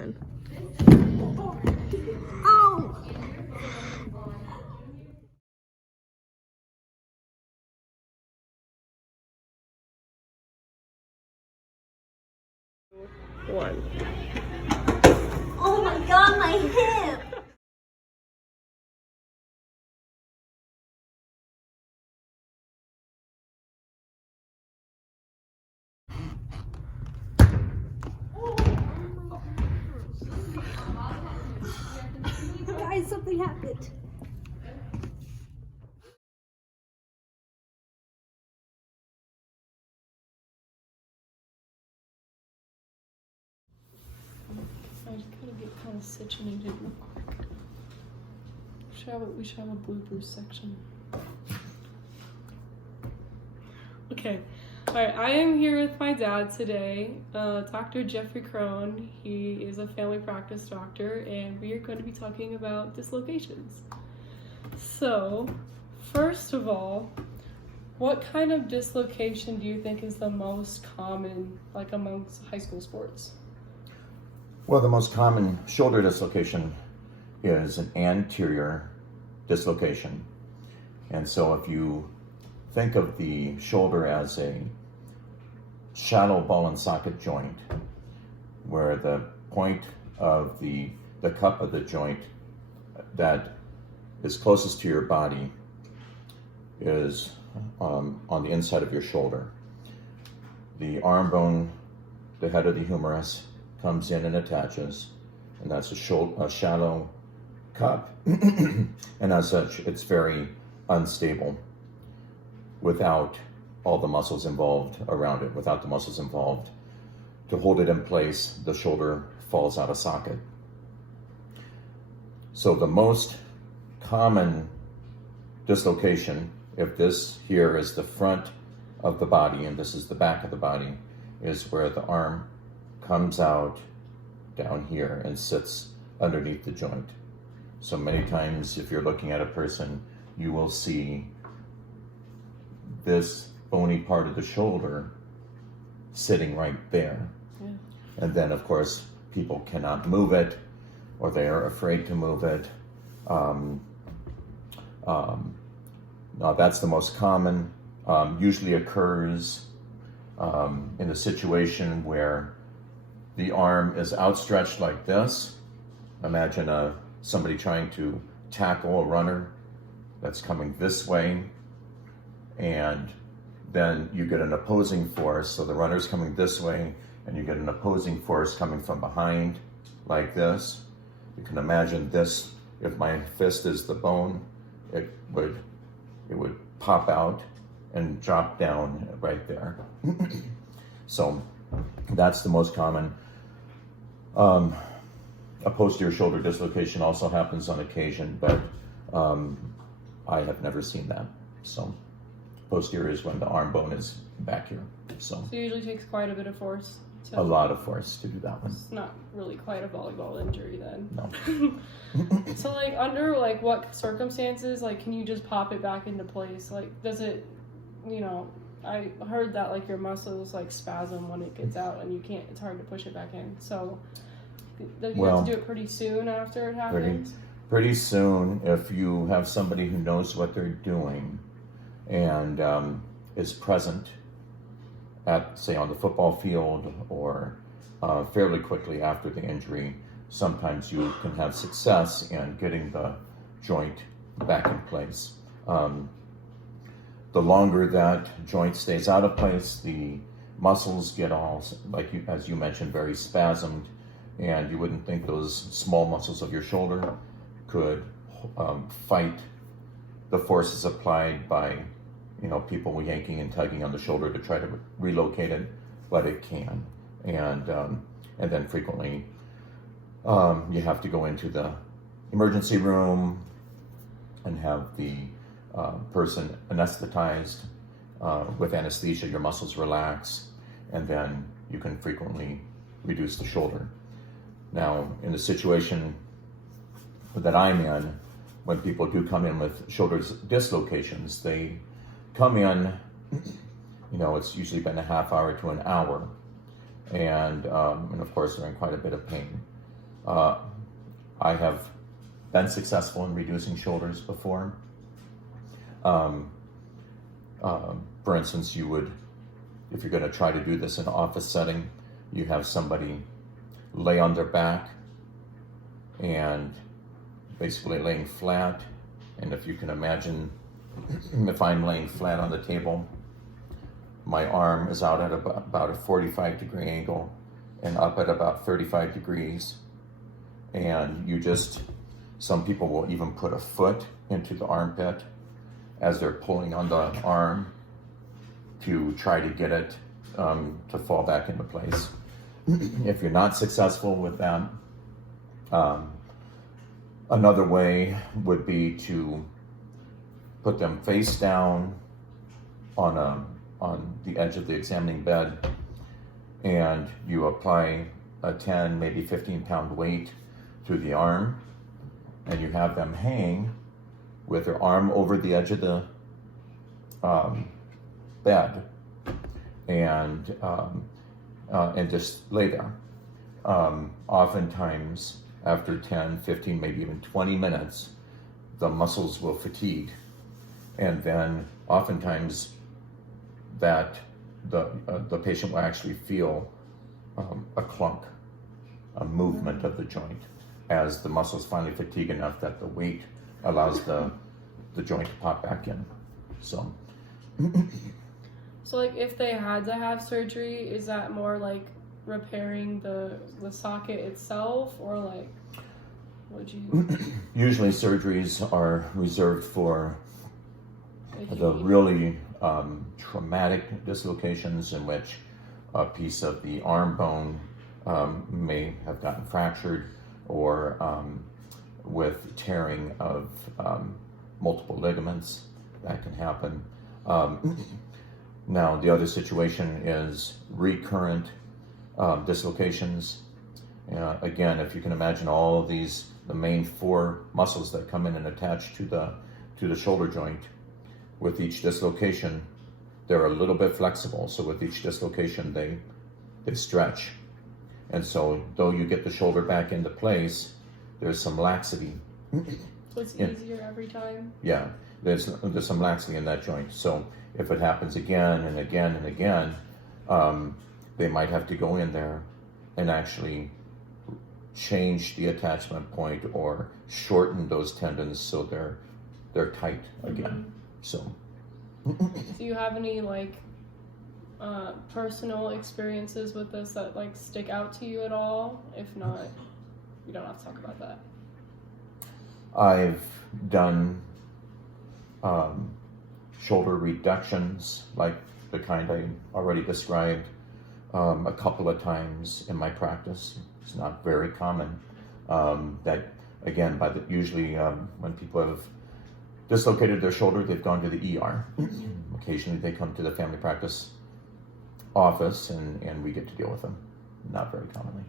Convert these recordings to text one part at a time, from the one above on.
one. Oh! One. Oh my god, my hip! Guys, something happened. I just gotta get kind of situated real quick. We should have a bloopers section. Okay. Alright, I am here with my dad today, Dr. Jeffrey Crone. He is a family practice doctor, and we are going to be talking about dislocations. So, first of all, what kind of dislocation do you think is the most common, like amongst high school sports? Well, the most common shoulder dislocation is an anterior dislocation. And so if you think of the shoulder as a shallow ball and socket joint, where the point of the cup of the joint that is closest to your body is on the inside of your shoulder. The arm bone, the head of the humerus, comes in and attaches, and that's a shallow cup. And as such, it's very unstable without all the muscles involved around it. Without the muscles involved to hold it in place, the shoulder falls out of socket. So the most common dislocation, if this here is the front of the body and this is the back of the body, is where the arm comes out down here and sits underneath the joint. So many times if you're looking at a person, you will see this bony part of the shoulder sitting right there. Yeah. And then of course people cannot move it, or they are afraid to move it. Now that's the most common. Usually occurs in a situation where the arm is outstretched like this. Imagine somebody trying to tackle a runner that's coming this way, and then you get an opposing force. So the runner's coming this way, and you get an opposing force coming from behind like this. You can imagine this, if my fist is the bone, it would pop out and drop down right there. So that's the most common. A posterior shoulder dislocation also happens on occasion, but I have never seen that. So posterior is when the arm bone is back here. So it usually takes quite a bit of force. A lot of force to do that one. It's not really quite a volleyball injury then. No. So like under like what circumstances, like can you just pop it back into place? Like does it, I heard that like your muscles like spasm when it gets out and you can't, it's hard to push it back in. So you have to do it pretty soon after it happens? Pretty soon, if you have somebody who knows what they're doing and is present at, say, on the football field, or fairly quickly after the injury, sometimes you can have success in getting the joint back in place. The longer that joint stays out of place, the muscles get all, as you mentioned, very spasmed, and you wouldn't think those small muscles of your shoulder could fight the forces applied by people yanking and tugging on the shoulder to try to relocate it, but it can. And then frequently you have to go into the emergency room and have the person anesthetized with anesthesia. Your muscles relax, and then you can frequently reduce the shoulder. Now, in the situation that I'm in, when people do come in with shoulder dislocations, they come in, it's usually been a half hour to an hour, and of course they're in quite a bit of pain. I have been successful in reducing shoulders before. For instance, you would, if you're going to try to do this in an office setting, you have somebody lay on their back and basically laying flat. And if you can imagine, if I'm laying flat on the table, my arm is out at about a 45-degree angle and up at about 35 degrees. And you just, some people will even put a foot into the armpit as they're pulling on the arm to try to get it to fall back into place. If you're not successful with that, another way would be to put them face down on the edge of the examining bed, and you apply a 10, maybe 15-pound weight to the arm, and you have them hang with their arm over the edge of the bed, and just lay there. Oftentimes, after 10, 15, maybe even 20 minutes, the muscles will fatigue, and then oftentimes that the patient will actually feel a clunk, a movement of the joint, as the muscles finally fatigue enough that the weight allows the joint to pop back in. So like if they had to have surgery, is that more like repairing the socket itself, or like would you? Usually surgeries are reserved for If the you- really traumatic dislocations in which a piece of the arm bone may have gotten fractured, or with tearing of multiple ligaments. That can happen. Now, the other situation is recurrent dislocations. Again, if you can imagine all of these, the main four muscles that come in and attach to the shoulder joint, with each dislocation, they're a little bit flexible. So with each dislocation, they stretch. And so though you get the shoulder back into place, there's some laxity. So it's easier every time? Yeah, there's some laxity in that joint. So if it happens again and again and again, they might have to go in there and actually change the attachment point or shorten those tendons so they're tight again. So Do you have any like personal experiences with this that like stick out to you at all? If not, you don't have to talk about that. I've done shoulder reductions like the kind I already described a couple of times in my practice. It's not very common. That again, usually when people have dislocated their shoulder, they've gone to the ER. Occasionally they come to the family practice office and we get to deal with them. Not very commonly.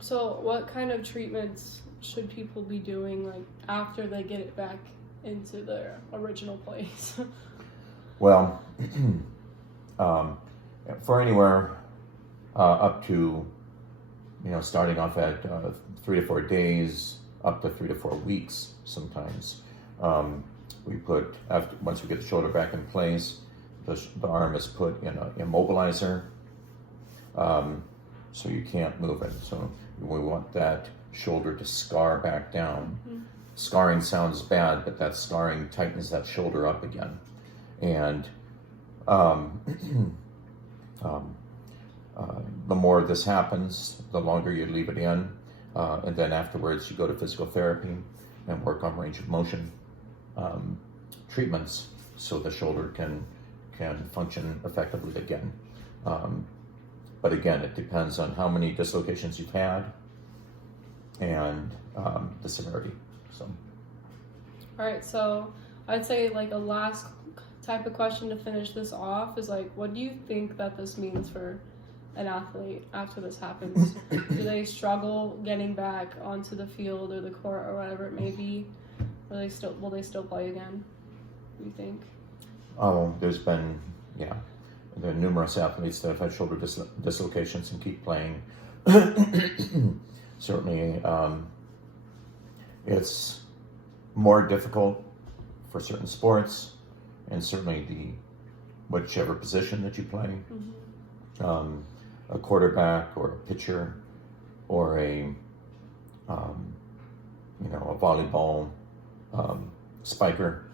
So what kind of treatments should people be doing like after they get it back into their original place? Well, for anywhere up to, starting off at 3 to 4 days, up to 3 to 4 weeks sometimes. We put, once we get the shoulder back in place, the arm is put in an immobilizer, so you can't move it. So we want that shoulder to scar back down. Mm-hmm. Scarring sounds bad, but that scarring tightens that shoulder up again. And the more this happens, the longer you leave it in, and then afterwards you go to physical therapy and work on range of motion treatments so the shoulder can function effectively again. But again, it depends on how many dislocations you've had and the severity. So. All right, so I'd say like a last type of question to finish this off is like, what do you think that this means for an athlete after this happens? Do they struggle getting back onto the field or the court or whatever it may be? Will they still play again, do you think? Oh, there are numerous athletes that have had shoulder dislocations and keep playing. Certainly, it's more difficult for certain sports, and certainly whichever position that you play. A quarterback or a pitcher or a a volleyball spiker,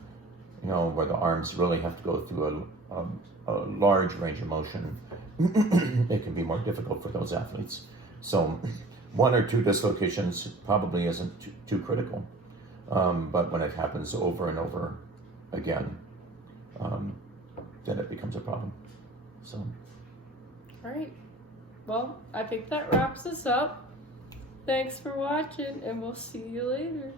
where the arms really have to go through a large range of motion. It can be more difficult for those athletes. So 1 or 2 dislocations probably isn't too critical. But when it happens over and over again, then it becomes a problem. So. All right. Well, I think that wraps us up. Thanks for watching, and we'll see you later.